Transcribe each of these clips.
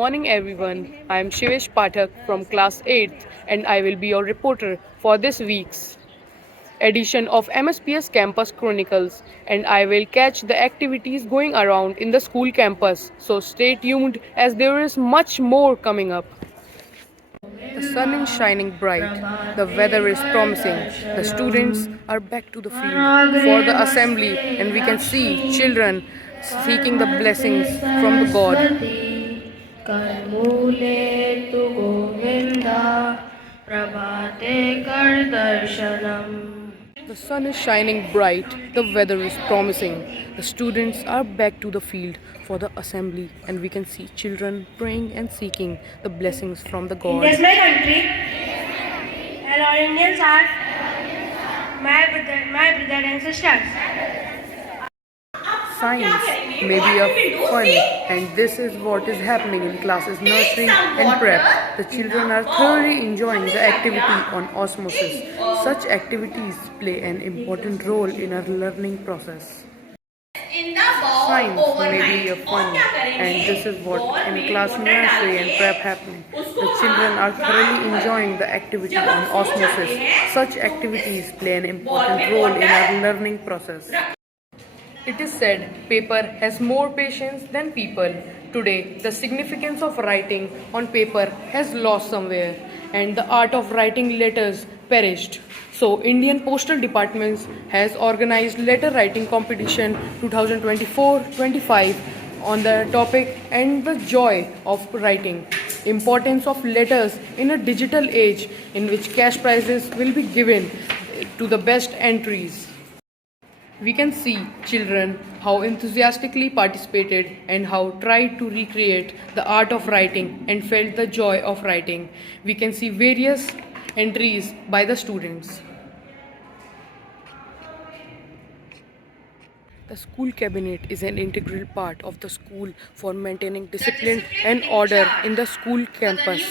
morning, everyone. I am Shivesh Pathak from class 8th, and I will be your reporter for this week's edition of MSPS Campus Chronicles. And I will catch the activities going around in the school campus. So stay tuned as there is much more coming up. The sun is shining bright, the weather is promising, the students are back to the field for the assembly, and we can see children seeking the blessings from the God. करमूले तु गोविन्दा प्रभाते कर दर्शनम्. The sun is shining bright, the weather is promising, the students are back to the field for the assembly, and we can see children praying and seeking the blessings from the God. India is my country, and all Indians are my brother and sisters. Science may be a fun, and this is what is happening in classes nursery and prep. The children are thoroughly enjoying the activity on osmosis. Such activities play an important role in our learning process. Science may be a fun, and this is what in class nursery and prep happening. The children are thoroughly enjoying the activity on osmosis. Such activities play an important role in our learning process. It is said paper has more patience than people. Today, the significance of writing on paper has lost somewhere, and the art of writing letters perished. So, Indian Postal Departments has organized letter writing competition 2024-25 on the topic and the joy of writing. Importance of letters in a digital age in which cash prizes will be given to the best entries. We can see children how enthusiastically participated and how tried to recreate the art of writing and felt the joy of writing. We can see various entries by the students. The school cabinet is an integral part of the school for maintaining discipline and order in the school campus.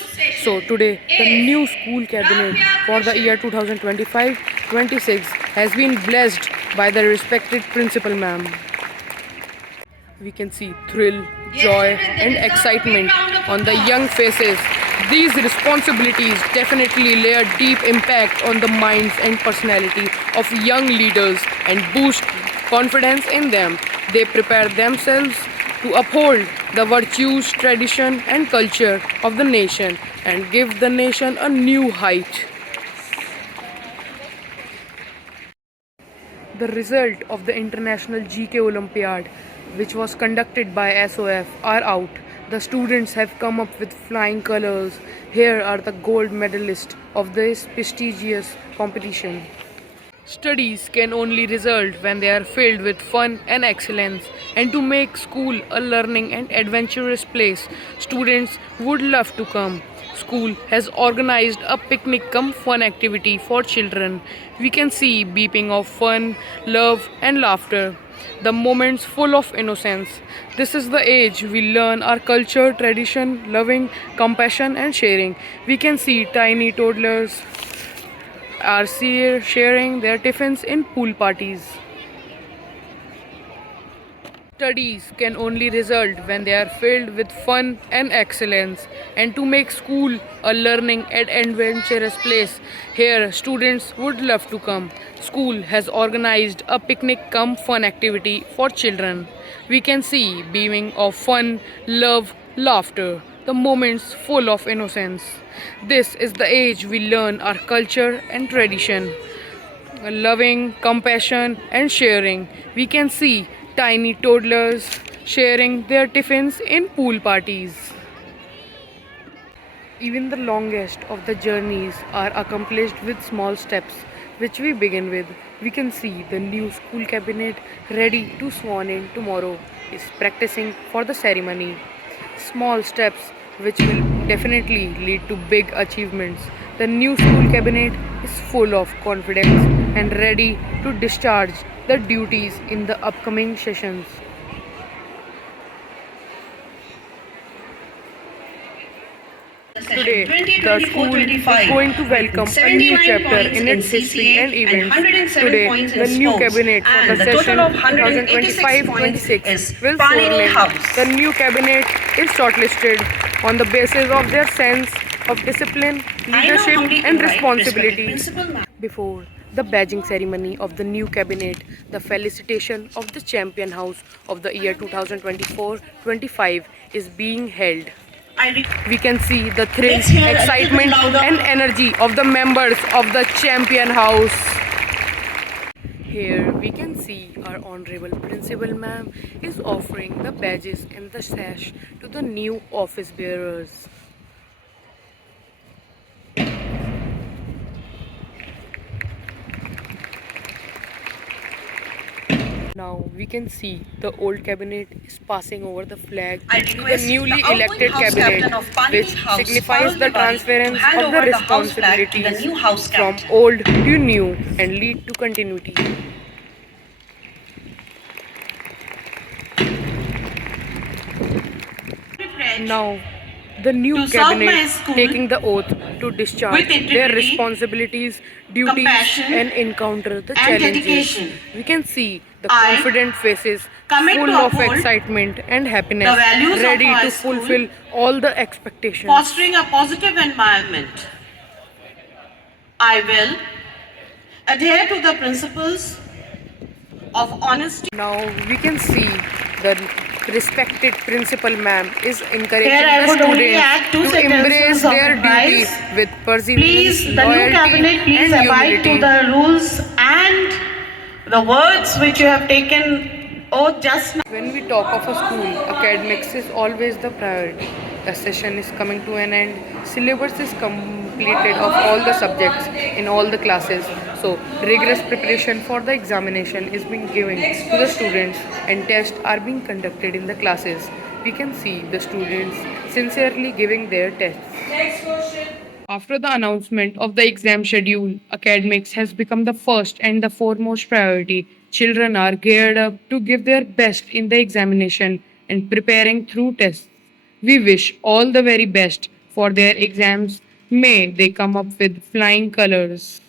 So today, the new school cabinet for the year 2025-26 has been blessed by the respected principal ma'am. We can see thrill, joy and excitement on the young faces. These responsibilities definitely lay a deep impact on the minds and personality of young leaders and boost confidence in them. They prepare themselves to uphold the virtues, tradition and culture of the nation and give the nation a new height. The result of the International GK Olympiad, which was conducted by SOF, are out. The students have come up with flying colors. Here are the gold medalists of this prestigious competition. Studies can only result when they are filled with fun and excellence, and to make school a learning and adventurous place, students would love to come. School has organized a picnic cum fun activity for children. We can see beeping of fun, love and laughter. The moments full of innocence. This is the age we learn our culture, tradition, loving, compassion and sharing. We can see tiny toddlers are sharing their tiffins in pool parties. Studies can only result when they are filled with fun and excellence, and to make school a learning and adventurous place, here students would love to come. School has organized a picnic cum fun activity for children. We can see beaming of fun, love, laughter, the moments full of innocence. This is the age we learn our culture and tradition. Loving, compassion and sharing. We can see tiny toddlers sharing their tiffins in pool parties. Even the longest of the journeys are accomplished with small steps, which we begin with. We can see the new school cabinet ready to swan in tomorrow is practicing for the ceremony. Small steps which will definitely lead to big achievements. The new school cabinet is full of confidence and ready to discharge the duties in the upcoming sessions. Today, the school is going to welcome a new chapter in its history and events. Today, the new cabinet for the session 2025-26 will soar in. The new cabinet is shortlisted on the basis of their sense of discipline, leadership, and responsibility. Before the badging ceremony of the new cabinet, the felicitation of the champion house of the year 2024-25 is being held. We can see the thrill, excitement, and energy of the members of the champion house. Here we can see our honorable principal ma'am is offering the badges and the sash to the new office bearers. Now we can see the old cabinet is passing over the flag to the newly elected cabinet, which signifies the transference of the responsibilities from old to new and lead to continuity. Now, the new To serve my cabinet school taking the oath to discharge with integrity, their responsibilities, duties, compassion, and encounter the and challenges. dedication. We can see the I confident faces commit full to of uphold excitement and happiness, the values of ready our to school, fulfill all the expectations. fostering a positive environment. I will adhere to the principles of honesty. Now we can see the respected principal ma'am is encouraging Here I the would only students add two to sentences embrace of their duty advice. with perseverance, Please, the new loyalty, cabinet, please and abide to humility. the rules and the words which you have taken oath just now. When we talk of a school, academics is always the priority. The session is coming to an end. Syllabus is completed of all the subjects in all the classes. So rigorous preparation for the examination is being given to the students and tests are being conducted in the classes. We can see the students sincerely giving their tests. After the announcement of the exam schedule, academics has become the first and the foremost priority. Children are geared up to give their best in the examination and preparing through tests. We wish all the very best for their exams. May they come up with flying colors.